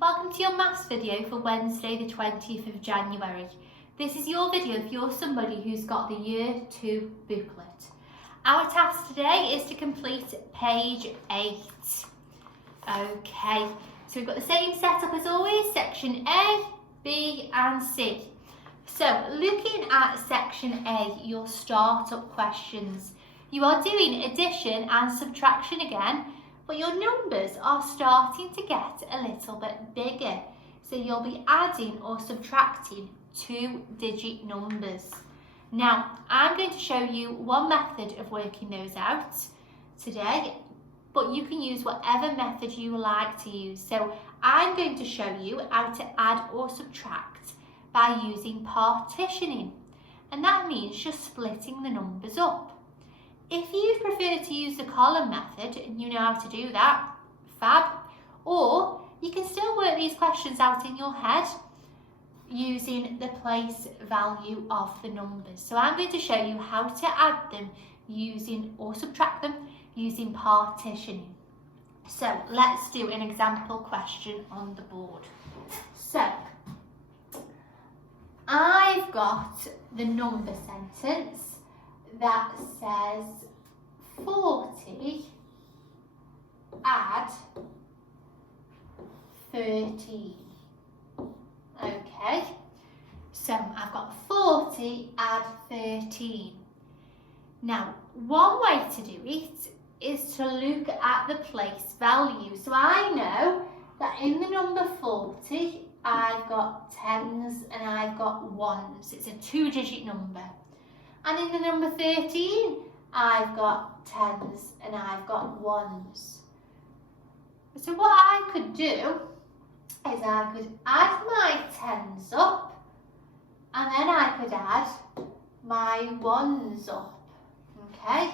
welcome to your maths video for Wednesday the 20th of January. This is your video if you're somebody who's got the Year 2 booklet. Our task today is to complete page 8. Okay, so we've got the same setup as always, section A, B and C. So looking at section A, your start-up questions. You are doing addition and subtraction again, but your numbers are starting to get a little bit bigger. So you'll be adding or subtracting 2-digit numbers. Now, I'm going to show you one method of working those out today, but you can use whatever method you like to use. So I'm going to show you how to add or subtract by using partitioning. And that means just splitting the numbers up. If you prefer to use the column method and you know how to do that, fab. Or you can still work these questions out in your head using the place value of the numbers. So I'm going to show you how to add them using or subtract them using partitioning. So let's do an example question on the board. So I've got the number sentence that says 40 add 13. Okay, so I've got 40 add 13. Now, one way to do it is to look at the place value. So I know that in the number 40, I've got tens and I've got ones. It's a 2-digit number. And in the number 13, I've got tens and I've got ones. So what I could do is I could add my tens up and then I could add my ones up. Okay,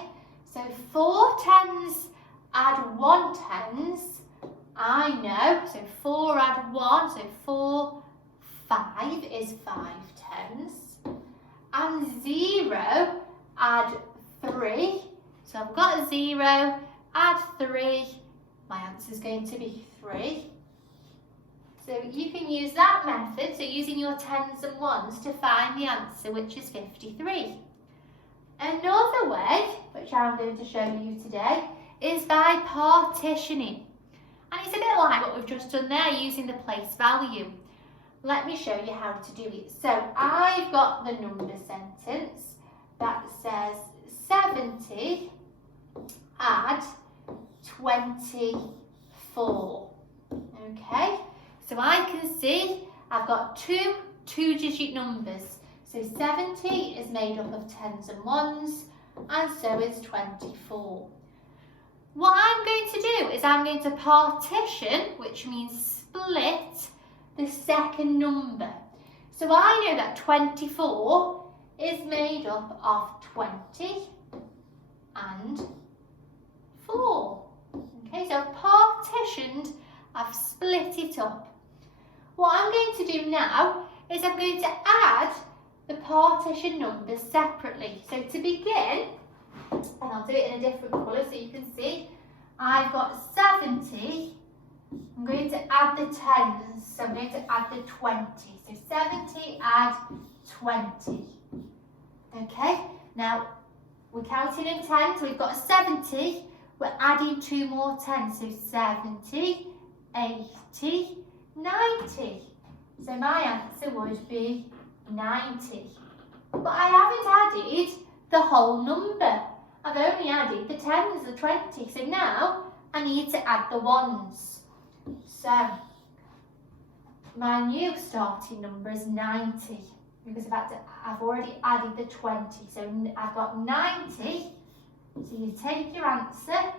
so 4 tens add 1 tens, I know. So 4 add 1, so 4, 5 is 5 tens. And 0 add 3, so I've got 0, add 3, my answer is going to be 3. So you can use that method, so using your tens and ones to find the answer, which is 53. Another way, which I'm going to show you today, is by partitioning. And it's a bit like what we've just done there, using the place value. Let me show you how to do it. So I've got the number sentence that says 70 add 24. Okay, so I can see I've got two 2-digit numbers. So 70 is made up of tens and ones, and so is 24. What I'm going to do is I'm going to partition, which means split the second number. So I know that 24 is made up of 20 and 4. Okay, so I've partitioned, I've split it up. What I'm going to do now is I'm going to add the partition numbers separately. So to begin, and I'll do it in a different colour so you can see, I've got 70. I'm going to add the tens, so I'm going to add the 20. So 70 add 20. Okay, now we're counting in tens, we've got 70, we're adding 2 more tens, so 70, 80, 90. So my answer would be 90. But I haven't added the whole number. I've only added the tens, the 20, so now I need to add the ones. So, my new starting number is 90 because I've already added the 20. So I've got 90. So you take your answer and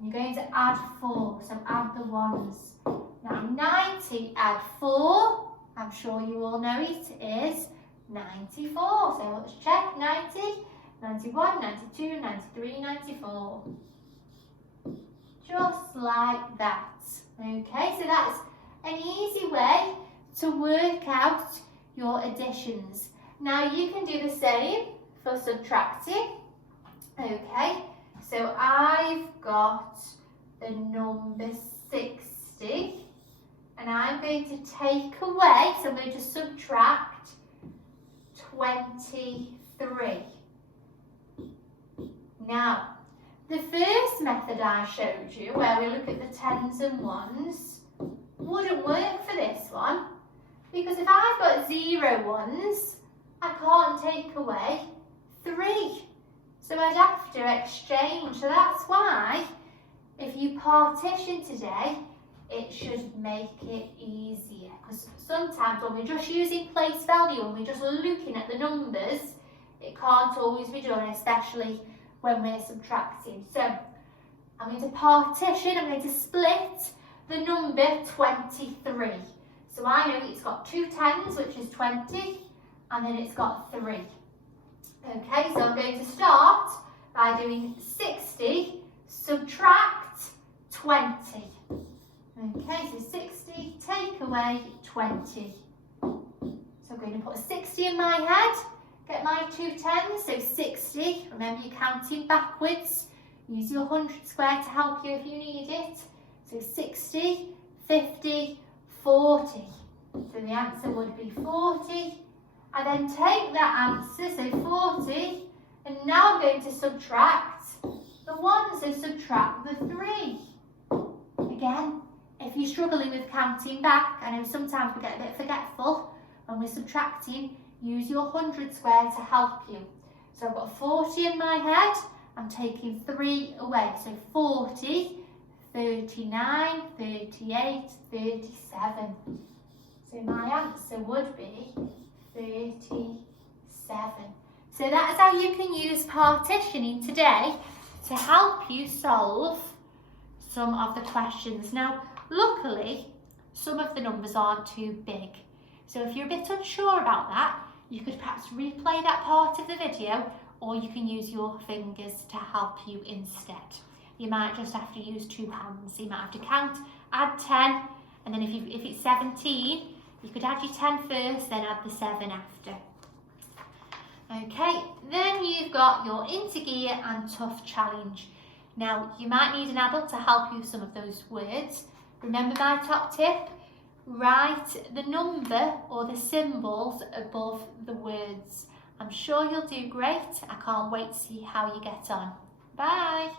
you're going to add 4. So add the ones. Now 90 add 4. I'm sure you all know it is 94. So let's check. 90, 91, 92, 93, 94. Just like that. Okay, so that's an easy way to work out your additions. Now you can do the same for subtracting. Okay, so I've got the number 60 and I'm going to take away, so I'm going to subtract 23. Now, the first method I showed you, where we look at the tens and ones, wouldn't work for this one, because if I've got 0 ones, I can't take away 3. So I'd have to exchange. So that's why, if you partition today, it should make it easier. Because sometimes when we're just using place value and we're just looking at the numbers, it can't always be done, especially when we're subtracting. So I'm going to partition, I'm going to split the number 23. So I know it's got 2 tens, which is 20, and then it's got 3. Okay, so I'm going to start by doing 60, subtract 20. Okay, so 60, take away 20. So I'm going to put a 60 in my head, get my 2 tens, so 60. Remember, you're counting backwards. Use your 100 square to help you if you need it. So 60, 50, 40. So the answer would be 40. And then take that answer, so 40, and now I'm going to subtract the 1, so subtract the 3. Again, if you're struggling with counting back, I know sometimes we get a bit forgetful when we're subtracting, use your 100 square to help you. So I've got 40 in my head, I'm taking 3 away, so 40, 39, 38, 37. So my answer would be 37. So that's how you can use partitioning today to help you solve some of the questions. Now, luckily, some of the numbers aren't too big. So if you're a bit unsure about that, you could perhaps replay that part of the video, or you can use your fingers to help you instead. You might just have to use 2 hands. You might have to count, add 10, and then if it's 17, you could add your 10 first, then add the 7 after. Okay, then you've got your Integear and Tough challenge. Now, you might need an adult to help you with some of those words. Remember my top tip? Write the number or the symbols above the words. I'm sure you'll do great. I can't wait to see how you get on. Bye.